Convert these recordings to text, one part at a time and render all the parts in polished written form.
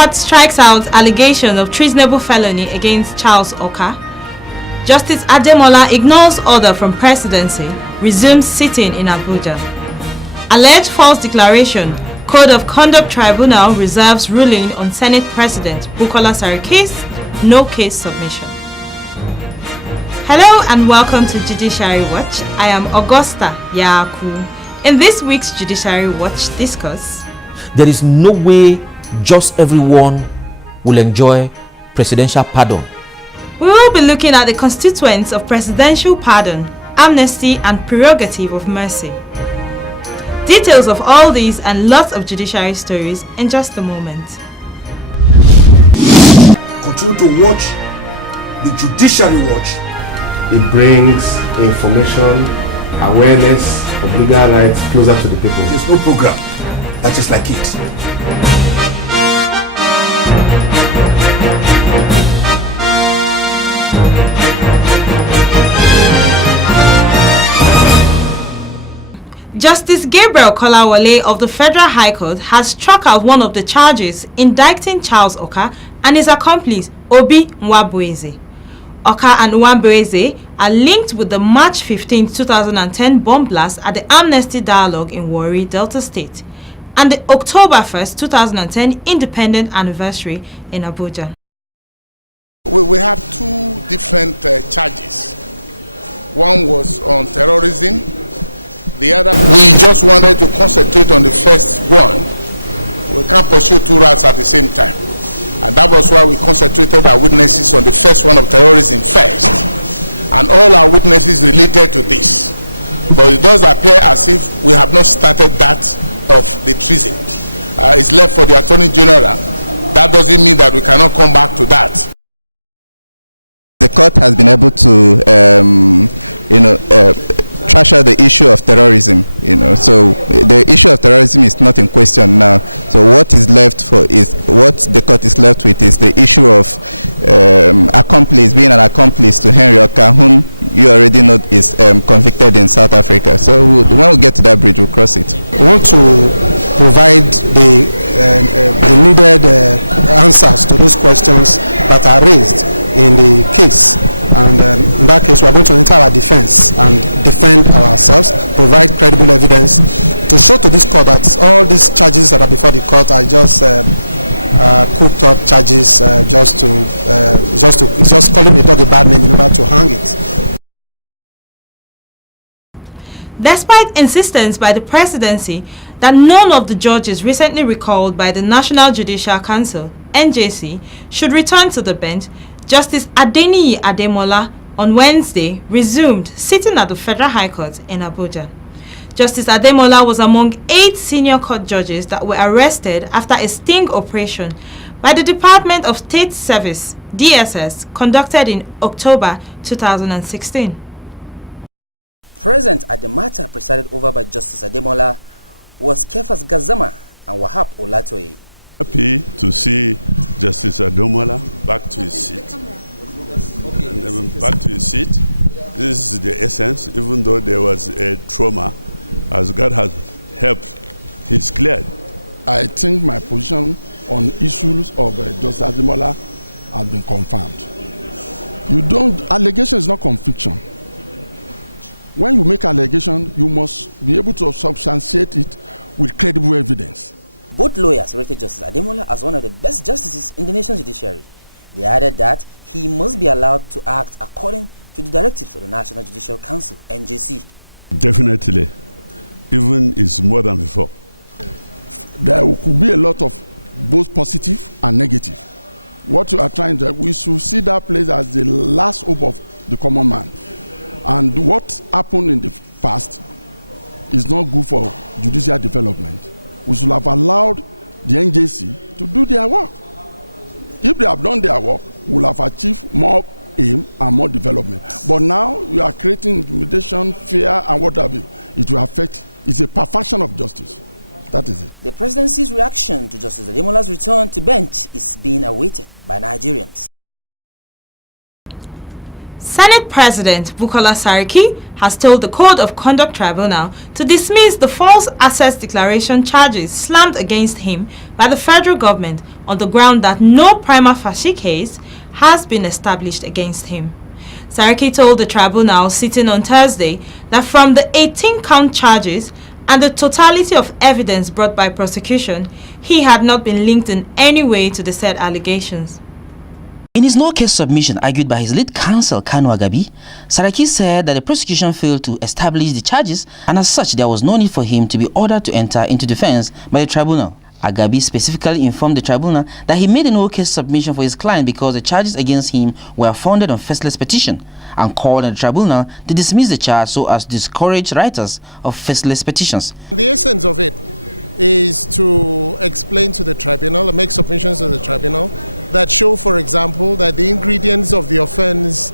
Court strikes out allegation of treasonable felony against Charles Oka. Justice Ademola ignores order from presidency, resumes sitting in Abuja. Alleged false declaration, Code of Conduct Tribunal reserves ruling on Senate President Bukola Saraki case, no case submission. Hello and welcome to Judiciary Watch. I am Augusta Yaku. In this week's Judiciary Watch discuss, there is no way just everyone will enjoy presidential pardon. We will be looking at the constituents of presidential pardon, amnesty and prerogative of mercy. Details of all these and lots of judiciary stories in just a moment. Continue to watch the Judiciary Watch. It brings information, awareness of legal rights closer to the people. There's no program that is like it. Justice Gabriel Kolawole of the Federal High Court has struck out one of the charges indicting Charles Oka and his accomplice Obi Nwabueze. Oka and Nwabueze are linked with the March 15, 2010 bomb blast at the Amnesty Dialogue in Warri, Delta State, and the October 1, 2010 Independent Anniversary in Abuja. We have two different charges. One was on terrorism. The other, we just wanted to concentrate on the first one. We can't pursue two routes at the same time. And that was why we concentrated our witnesses on the first one of terrorism first. And all our witnesses related to this. But it does appear as if we have not started that of the treason. It's left for the Attorney General. That doesn't mean that we cannot come back to that. The court has been able to, trash out the issue of terrorism, so the issue of terrorism is not in question now. So what is left what the court is left with is the issue of being an accomplice to Henry Oka, whom you already know is convicted in South Africa. So when we get to that bridge, we'll cross it. We want to provide the needed answers to those questions that are raised in the case. And in that case, we are going to enter our defense and defend ourselves, provide credible evidence to show to this court that all these charges that are before the court are just cooked up charges, it's just calling a dog a bad name in order to hang it. Despite insistence by the presidency that none of the judges recently recalled by the National Judicial Council, NJC, should return to the bench, Justice Adeniyi Ademola on Wednesday resumed sitting at the Federal High Court in Abuja. Justice Ademola was among 8 senior court judges that were arrested after a sting operation by the Department of State Service, DSS, conducted in October 2016. Present at the matter presided over by Justice Ademola was Kefas Gazama and Wahab Olatoye. Happy to see Justice Ademola back to his seat. Back to his seat. This is the essence, even though there was a trauma, as God has helped, he's cleared. I think my position on issues of Justice Ademola has been confirmed. Allegation is not conviction. When you make allegation, you must be able to substantiate it with credible evidence. Both lawyers rated Justice Ademola as one of the best justices in the nation's judiciary. They added that he must be allowed to act according to the directives of the National Judicial Council, NJC. Definitely. Even is more than before. There could be a lot of both positive and negative. What you are trying to, we should see that place as the last hope of the common man. And what happened in the past is not good for judicial development. We should have allowed the NJC to do their work. If they have done their work, we'll have achieved more aim and more development. But now you are creating intimidation, fear, and what have you. It will affect, it's a perversion of justice. That is it. The presidency's reaction to Justice Ademola's return to bench is being awaited by Nigerians. Senate President Bukola Saraki has told the Code of Conduct Tribunal to dismiss the false assets declaration charges slammed against him by the federal government on the ground that no prima facie case has been established against him. Saraki told the tribunal sitting on Thursday that from the 18-count charges and the totality of evidence brought by prosecution, he had not been linked in any way to the said allegations. In his no-case submission argued by his lead counsel, Kanu Agabi, Saraki said that the prosecution failed to establish the charges, and as such there was no need for him to be ordered to enter into defense by the tribunal. Agabi specifically informed the tribunal that he made a no-case submission for his client because the charges against him were founded on faceless petition, and called on the tribunal to dismiss the charge so as to discourage writers of faceless petitions. The essence of it is to explain to the tribunal, or make submissions to the tribunal that show, for example, that the ingredients of the offense,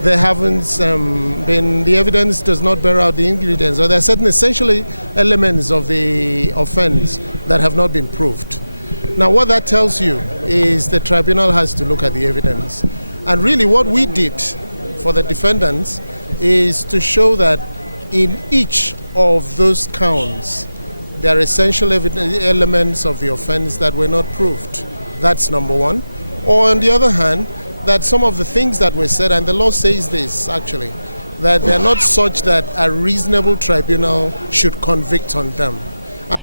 there haven't been, the evidence does not bear out the ingredients, or there are certain essential elements of the offense that have not been proved. Now, what that tells you is the tribunal has to look at the evidence. And really what we did for the defendants is to show that in each of those counts, there are essential elements of the offense that were not proved. That's number one. Or on the other hand, that some of the things that were said, and the law says this actually, that they're not such that a reasonable tribunal should convict on them.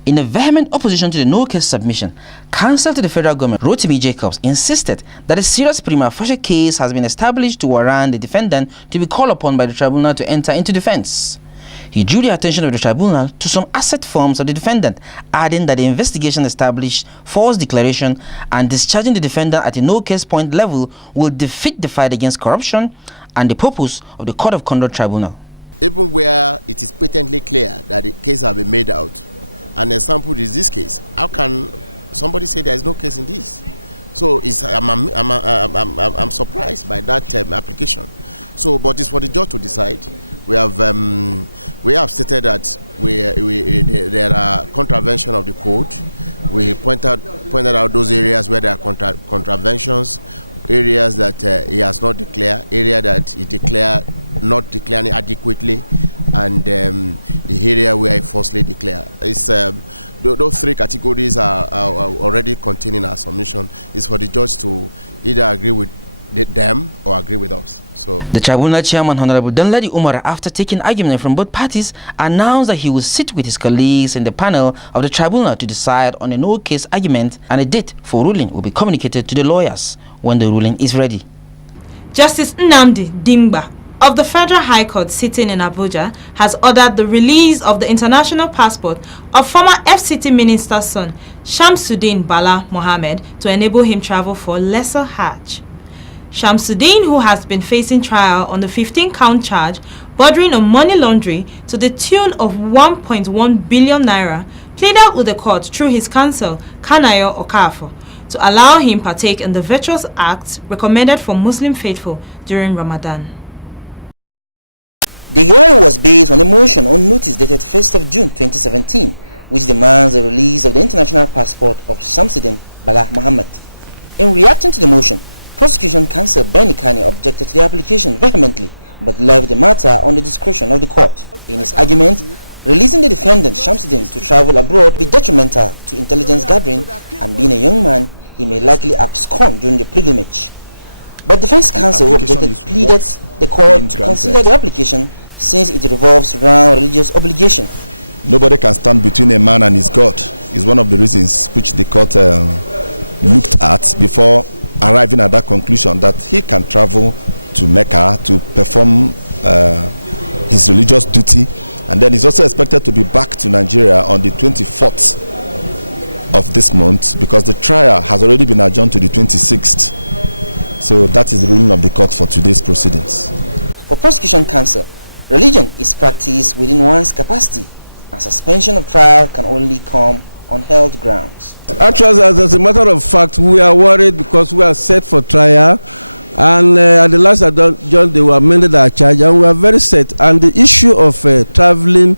In a vehement opposition to the no-case submission, counsel to the federal government, Rotimi Jacobs, insisted that a serious prima facie case has been established to warrant the defendant to be called upon by the tribunal to enter into defense. He drew the attention of the tribunal to some asset forms of the defendant, adding that the investigation established false declaration and discharging the defendant at a no-case point level will defeat the fight against corruption and the purpose of the Code of Conduct Tribunal. Even where it is patently clear that the case has been made out, and an example is this case, how can somebody say there is no case in this? So I'm surprised by that application. So, but it's for the judge to decide. We have stated that there are contravention of the code. We pointed out those areas where there are contraventions, areas that he has not declared, area that he declared not declaring adequately, and the area where he falsely declared. It's those three categories are already contained in our submission. It's for the judge to either agree with them or agree with us. So the tribunal chairman, Honorable Danladi Umar, after taking argument from both parties, announced that he will sit with his colleagues in the panel of the tribunal to decide on a no-case argument, and a date for ruling will be communicated to the lawyers when the ruling is ready. Justice Nnamdi Dimgba of the Federal High Court sitting in Abuja has ordered the release of the international passport of former FCT minister's son, Shamsuddin Bala Mohammed, to enable him travel for lesser Hajj. Shamsuddin, who has been facing trial on the 15-count charge bordering on money laundering to the tune of 1.1 billion naira, pleaded with the court through his counsel, Kanayo Okafor, to allow him partake in the virtuous acts recommended for Muslim faithful during Ramadan. The hearing was based on a motion on notice dated 1st of June 2017, which demands the release of the international passport of Shamsuddin Bala Mohammed. In reacting to the motion, Prosecution Counsel Benny Kani objected to the application vehemently, but left the matter on the discretion of the court. In his argument, releasing the defendant Shamsuddin to travel abroad will be detrimental to intelligence gathering, and being a young man, he may likely abscond during the pilgrimage. But defense counsel who objected pleaded the court to consider the application since it revolves around religious obligation. Nobody can stand between a man and his God is one of the reasons which the court looked at before arriving at that conclusion that he can travel to Mecca to perform his religious duty, and then he's also expected to be back to Nigeria on the 24th of this month because the trial has already been adjourned to the 26th. So that is the ruling of the court for today's proceedings. For prosecution counsel, religion is practiced within one's capacity, and suspension of trial can only come on held grounds. Actually, as a matter of fact, we are worried because we are set for trial, and at the last adjournment they were amended our charge, and we are very set. And the issue of traveling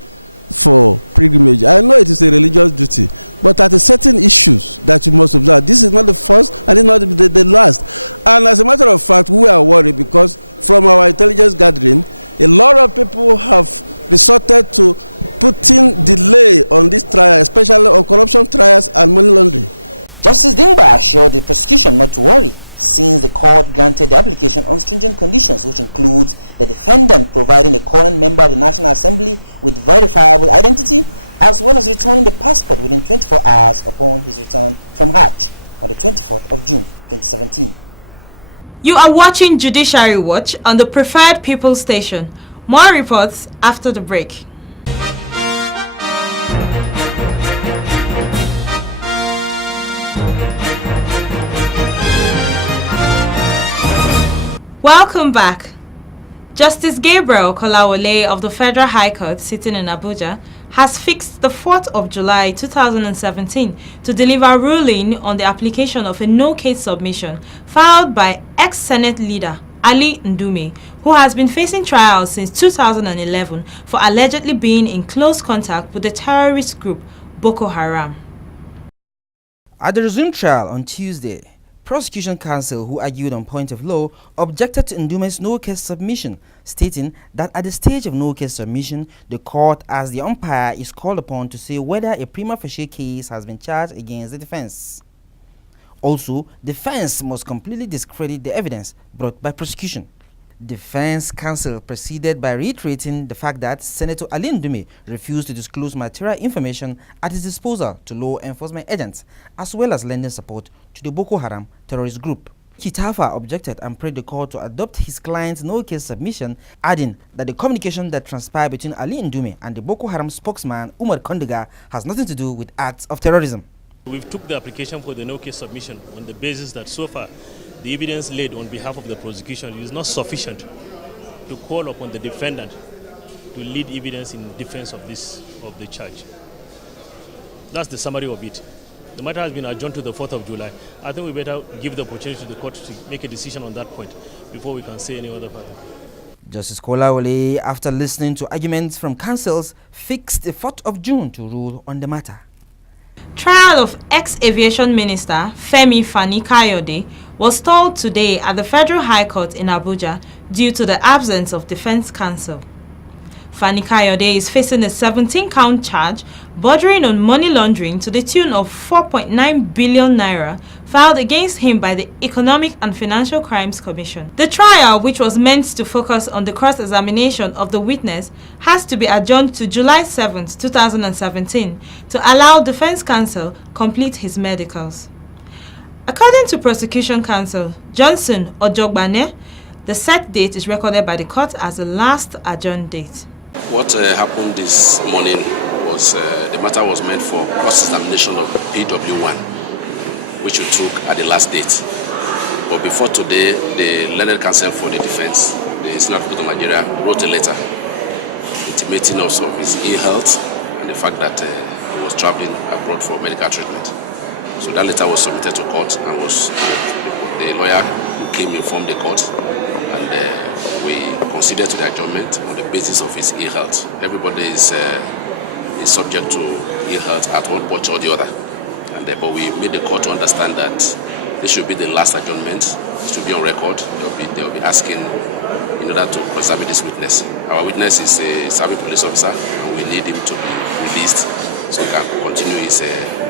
for pilgrimage. I know it is a religious duty, but at a certain issues that you must observe. This is not the first and it's not the last. And as a matter of fact, we are worried because from our intelligence gathering, a lot of people have resorted to putting delay on this trial, especially on corruption trials and money laundering. Justice Dingba assured the prosecution not to worry, since the court granted the application on stringent conditions, which includes the defendant providing a current member of the National Assembly with verifiable identity, as well as returning the passport within 24 hours upon his return from Hajj on the 24th of June 2017. You are watching Judiciary Watch on the Preferred People Station. More reports after the break. Welcome back. Justice Gabriel Kolawole of the Federal High Court sitting in Abuja has fixed the 4th of July 2017 to deliver a ruling on the application of a no-case submission filed by ex-Senate leader Ali Ndume, who has been facing trial since 2011 for allegedly being in close contact with the terrorist group Boko Haram. At the resumed trial on Tuesday, Prosecution counsel, who argued on point of law, objected to Ndume's no-case submission, stating that at the stage of no-case submission, the court, as the umpire, is called upon to say whether a prima facie case has been charged against the defense. Also, defense must completely discredit the evidence brought by prosecution. Defense counsel proceeded by reiterating the fact that Senator Ali Ndume refused to disclose material information at his disposal to law enforcement agents, as well as lending support to the Boko Haram terrorist group. Kitafa objected and prayed the court to adopt his client's no-case submission, adding that the communication that transpired between Ali Ndume and the Boko Haram spokesman Umar Kondiga has nothing to do with acts of terrorism. We've took the application for the no-case submission on the basis that so far the evidence laid on behalf of the prosecution is not sufficient to call upon the defendant to lead evidence in defense of the charge. That's the summary of it. The matter has been adjourned to the 4th of July. I think we better give the opportunity to the court to make a decision on that point before we can say any other part. Justice Kolawole, after listening to arguments from counsels, fixed the 4th of June to rule on the matter. Trial of ex-aviation minister Femi Fani-Kayode was stalled today at the Federal High Court in Abuja due to the absence of defense counsel. Fani-Kayode is facing a 17-count charge bordering on money laundering to the tune of 4.9 billion naira filed against him by the Economic and Financial Crimes Commission. The trial, which was meant to focus on the cross-examination of the witness, has to be adjourned to July 7, 2017 to allow defense counsel complete his medicals. According to prosecution counsel Johnson Ojogbane, the set date is recorded by the court as the last adjourned date. What happened this morning was the matter was meant for cross-examination of PW1, which we took at the last date. But before today, the learned counsel for the defense, the Senior Advocate of Nigeria, wrote a letter intimating us of his ill health and the fact that he was traveling abroad for medical treatment. So that letter was submitted to court and was the lawyer who came informed the court, and we considered to the adjournment on the basis of his ill health. Everybody is subject to ill health at one point or the other, and but we made the court to understand that this should be the last adjournment. It should be on record. They will be asking in order to cross-examine this witness. Our witness is a serving police officer, and we need him to be released so he can continue his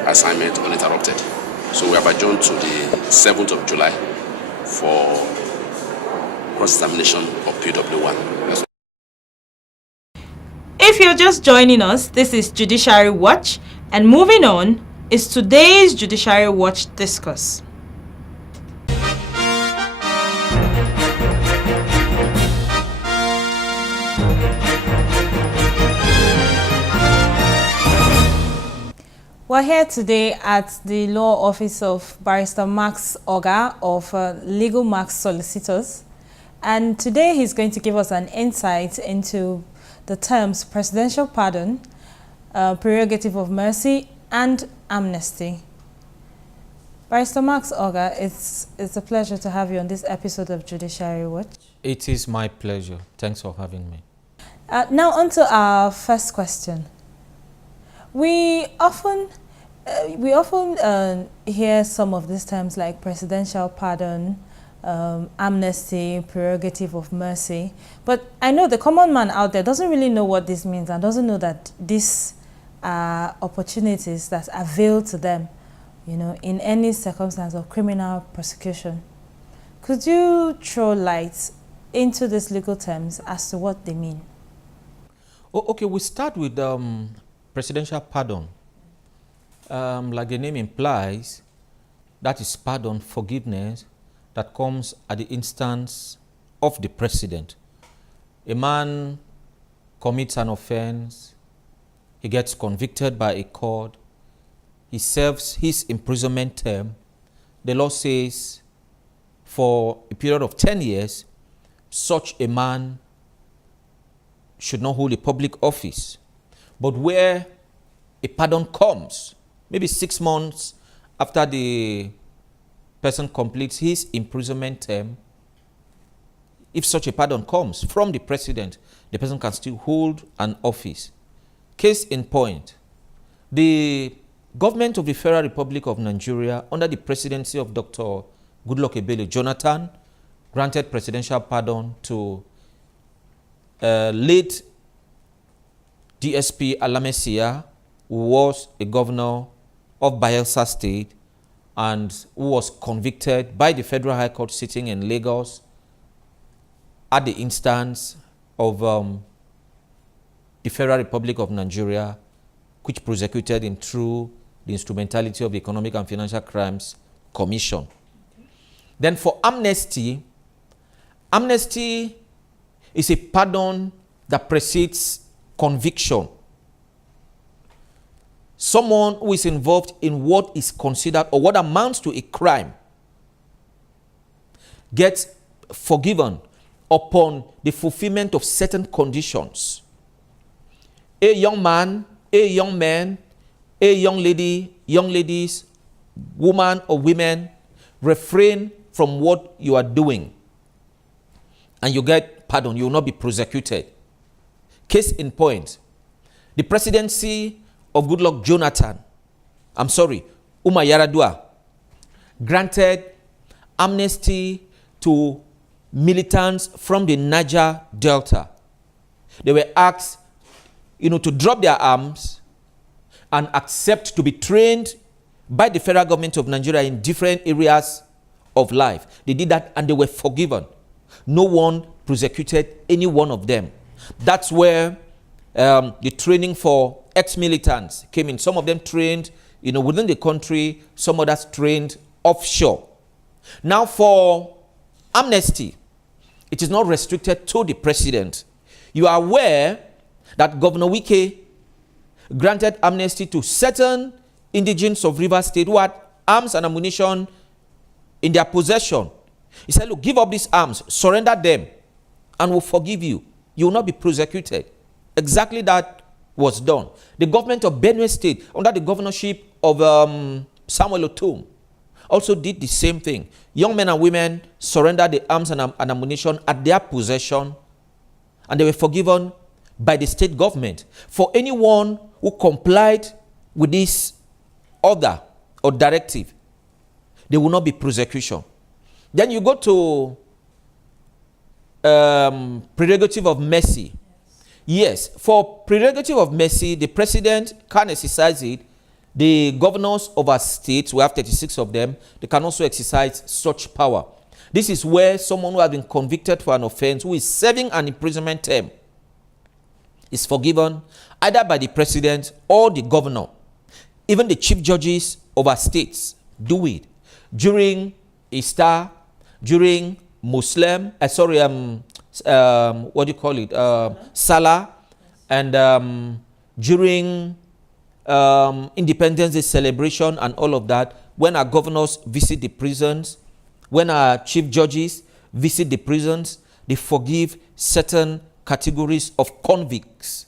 assignment uninterrupted. So we have adjourned to the 7th of July for cross-examination of PW1. That's what. If you're just joining us, this is Judiciary Watch, and moving on is today's Judiciary Watch Discuss. We're here today at the law office of Barrister Max OGAH of Legal Max Solicitors, and today he's going to give us an insight into the terms presidential pardon, prerogative of mercy, and amnesty. Barrister Max OGAH, it's a pleasure to have you on this episode of Judiciary Watch. It is my pleasure. Thanks for having me. Now on to our first question. We often hear some of these terms like presidential pardon, amnesty, prerogative of mercy. But I know the common man out there doesn't really know what this means and doesn't know that these are opportunities that avail to them, you know, in any circumstance of criminal prosecution. Could you throw light into these legal terms as to what they mean? Oh, okay, we start with presidential pardon. Like the name implies, that is pardon, forgiveness, that comes at the instance of the president. A man commits an offense, he gets convicted by a court, he serves his imprisonment term. The law says for a period of 10 years, such a man should not hold a public office. But where a pardon comes, maybe 6 months after the person completes his imprisonment term, if such a pardon comes from the president, the person can still hold an office. Case in point, the government of the Federal Republic of Nigeria, under the presidency of Dr. Goodluck Ebele Jonathan, granted presidential pardon to late DSP Alamesia, who was a governor of Bayelsa State and who was convicted by the Federal High Court sitting in Lagos at the instance of the Federal Republic of Nigeria, which prosecuted him through the instrumentality of the Economic and Financial Crimes Commission. Then for amnesty, amnesty is a pardon that precedes conviction. Someone who is involved in what is considered or what amounts to a crime gets forgiven upon the fulfillment of certain conditions. A young man, a young man, a young lady, young ladies, woman or women, refrain from what you are doing and you get pardon, you will not be prosecuted. Case in point, the presidency of Goodluck Jonathan, Umar Yar'Adua, granted amnesty to militants from the Niger Delta. They were asked, to drop their arms and accept to be trained by the federal government of Nigeria in different areas of life. They did that and they were forgiven. No one prosecuted any one of them. That's where the training for ex-militants came in. Some of them trained, within the country, some others trained offshore. Now for amnesty, it is not restricted to the president. You are aware that Governor Wike granted amnesty to certain indigents of Rivers State who had arms and ammunition in their possession. He said, look, give up these arms, surrender them, and we'll forgive you. You will not be prosecuted. Exactly that was done. The government of Benue State, under the governorship of Samuel Otom, also did the same thing. Young men and women surrendered the arms and ammunition at their possession, and they were forgiven by the state government. For anyone who complied with this order or directive, there will not be prosecution. Then you go to prerogative of mercy. Yes, for prerogative of mercy, the president can exercise it. The governors of our states, we have 36 of them, they can also exercise such power. This is where someone who has been convicted for an offense, who is serving an imprisonment term, is forgiven either by the president or the governor. Even the chief judges of our states do it. During Easter, during Muslim, Salah, and during Independence Day celebration and all of that, when our governors visit the prisons, when our chief judges visit the prisons, they forgive certain categories of convicts.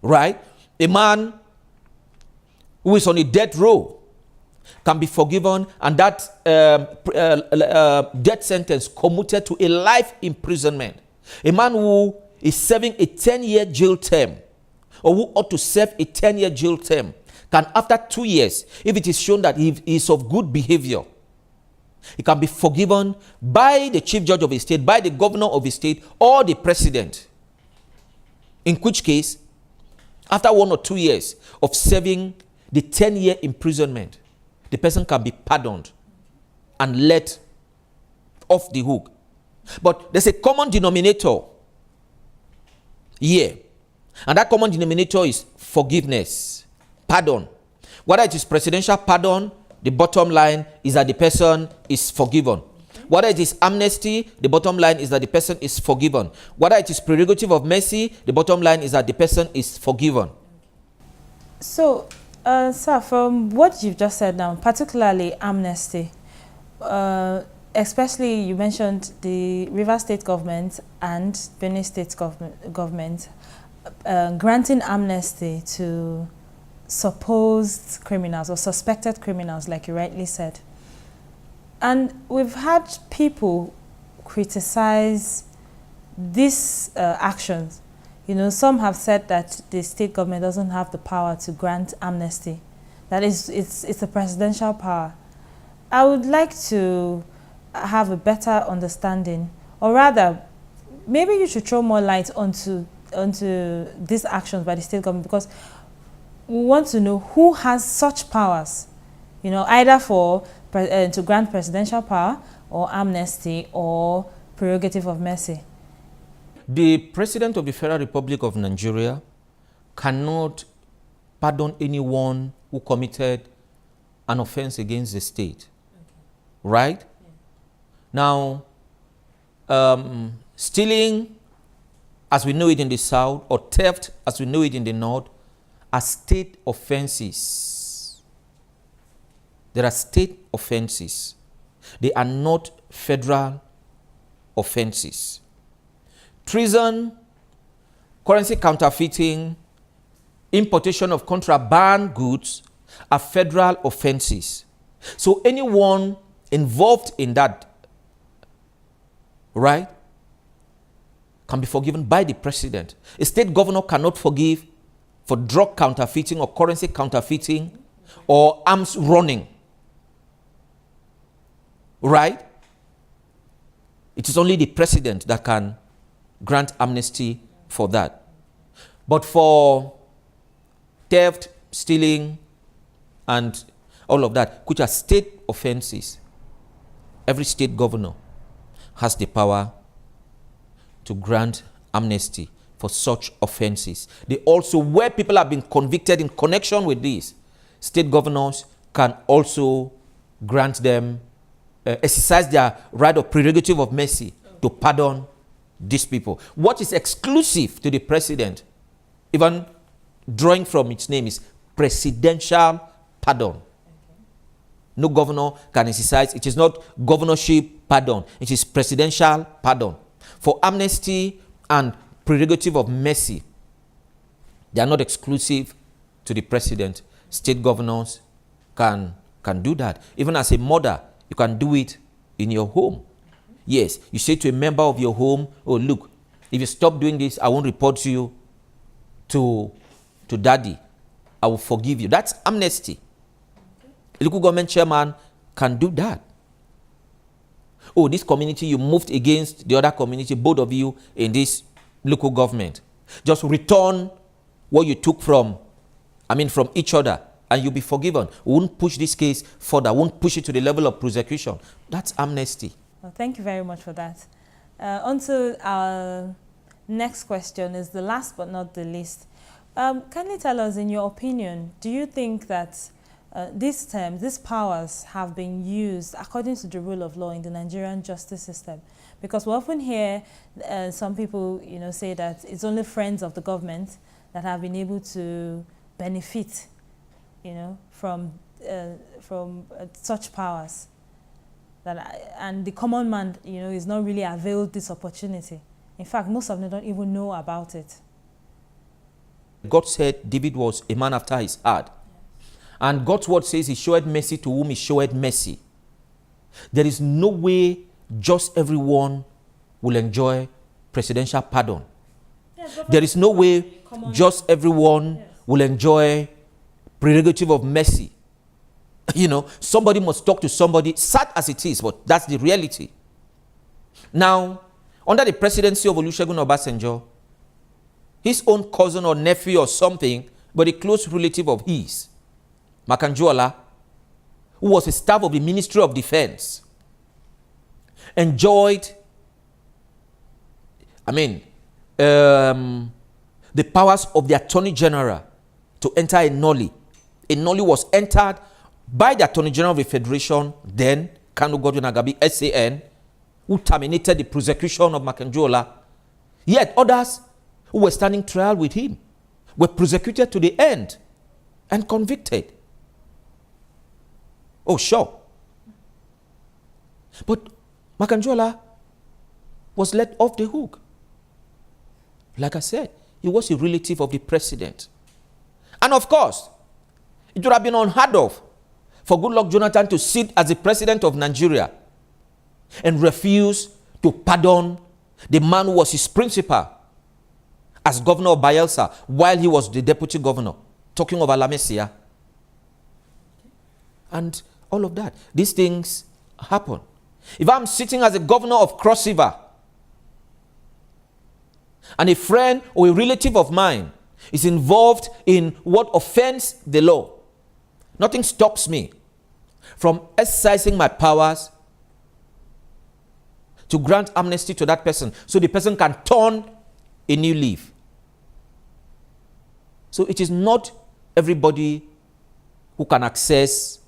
Right? A man who is on a death row can be forgiven, and that death sentence commuted to a life imprisonment. A man who is serving a 10-year jail term or who ought to serve a 10-year jail term can, after 2 years, if it is shown that he is of good behavior, he can be forgiven by the chief judge of a state, by the governor of a state, or the president. In which case, after 1 or 2 years of serving the 10-year imprisonment, the person can be pardoned and let off the hook. But there's a common denominator here. And that common denominator is forgiveness, pardon. Whether it is presidential pardon, the bottom line is that the person is forgiven. Whether it is amnesty, the bottom line is that the person is forgiven. Whether it is prerogative of mercy, the bottom line is that the person is forgiven. So, sir, from what you've just said now, particularly amnesty, especially you mentioned the Rivers State government and Benue State government granting amnesty to supposed criminals or suspected criminals, like you rightly said. And we've had people criticize these actions. You know, some have said that the state government doesn't have the power to grant amnesty. That is, it's a presidential power. I would like to have a better understanding, or rather, maybe you should throw more light onto these actions by the state government, because we want to know who has such powers, you know, either for to grant presidential power or amnesty or prerogative of mercy. The President of the Federal Republic of Nigeria cannot pardon anyone who committed an offense against the state. Okay. Right? Yeah. Now, stealing, as we know it in the South, or theft, as we know it in the North, are state offenses. There are state offenses. They are not federal offenses. Treason, currency counterfeiting, importation of contraband goods are federal offenses. So anyone involved in that, right, can be forgiven by the president. A state governor cannot forgive for drug counterfeiting or currency counterfeiting or arms running. Right? It is only the president that can grant amnesty for that. But for theft, stealing, and all of that, which are state offenses, every state governor has the power to grant amnesty for such offenses. They also, where people have been convicted in connection with this, state governors can also grant them, exercise their right of prerogative of mercy to pardon these people. What is exclusive to the president, even drawing from its name, is presidential pardon. Okay. No governor can exercise. It is not governorship pardon. It is presidential pardon. For amnesty and prerogative of mercy, they are not exclusive to the president. State governors can do that. Even as a mother, you can do it in your home. Yes, you say to a member of your home, oh, look, if you stop doing this, I won't report you to daddy. I will forgive you. That's amnesty. A local government chairman can do that. Oh, this community, you moved against the other community, both of you in this local government. Just return what you took from each other, and you'll be forgiven. We won't push this case further, won't push it to the level of prosecution. That's amnesty. Well, thank you very much for that. On to our next question, is the last but not the least. Can you tell us, in your opinion, do you think that these powers have been used according to the rule of law in the Nigerian justice system? Because we often hear some people, say that it's only friends of the government that have been able to benefit, from such powers. And the common man, is not really availed this opportunity. In fact, most of them don't even know about it. God said David was a man after his heart. And God's word says he showed mercy to whom he showed mercy. There is no way just everyone will enjoy presidential pardon. Yeah, there is no way just everyone will enjoy prerogative of mercy. You know, somebody must talk to somebody, sad as it is, but that's the reality. Now, under the presidency of Olusegun Obasanjo, his own cousin or nephew or something, but a close relative of his, Makanjuola, who was a staff of the Ministry of Defense, enjoyed, the powers of the Attorney General to enter a nollie. A nollie was entered by the Attorney General of the Federation, then Kanu Godwin Agabi, SAN, who terminated the prosecution of Makanjuola. Yet others who were standing trial with him were prosecuted to the end and convicted. Oh, sure. But Makanjuola was let off the hook. Like I said, he was a relative of the president. And of course, it would have been unheard of for Goodluck Jonathan to sit as the president of Nigeria and refuse to pardon the man who was his principal as governor of Bayelsa while he was the deputy governor, talking of Alamesia. And all of that. These things happen. If I'm sitting as a governor of Cross River and a friend or a relative of mine is involved in what offends the law, nothing stops me from exercising my powers to grant amnesty to that person so the person can turn a new leaf. So it is not everybody who can access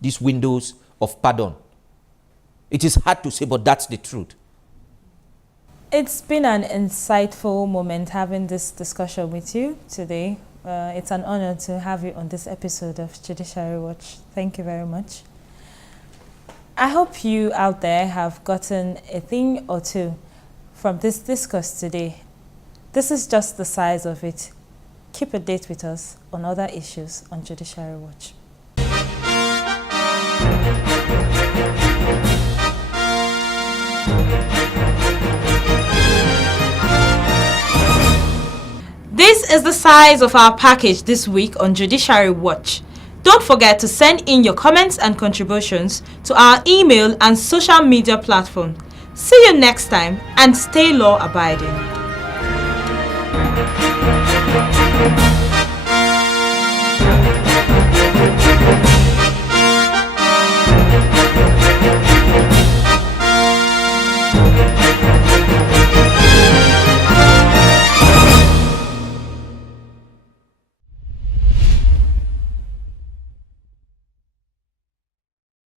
these windows of pardon. It is hard to say, but that's the truth. It's been an insightful moment having this discussion with you today. It's an honor to have you on this episode of Judiciary Watch. Thank you very much. I hope you out there have gotten a thing or two from this discourse today. This is just the size of it. Keep a date with us on other issues on Judiciary Watch. This is the size of our package this week on Judiciary Watch. Don't forget to send in your comments and contributions to our email and social media platform. See you next time and stay law abiding.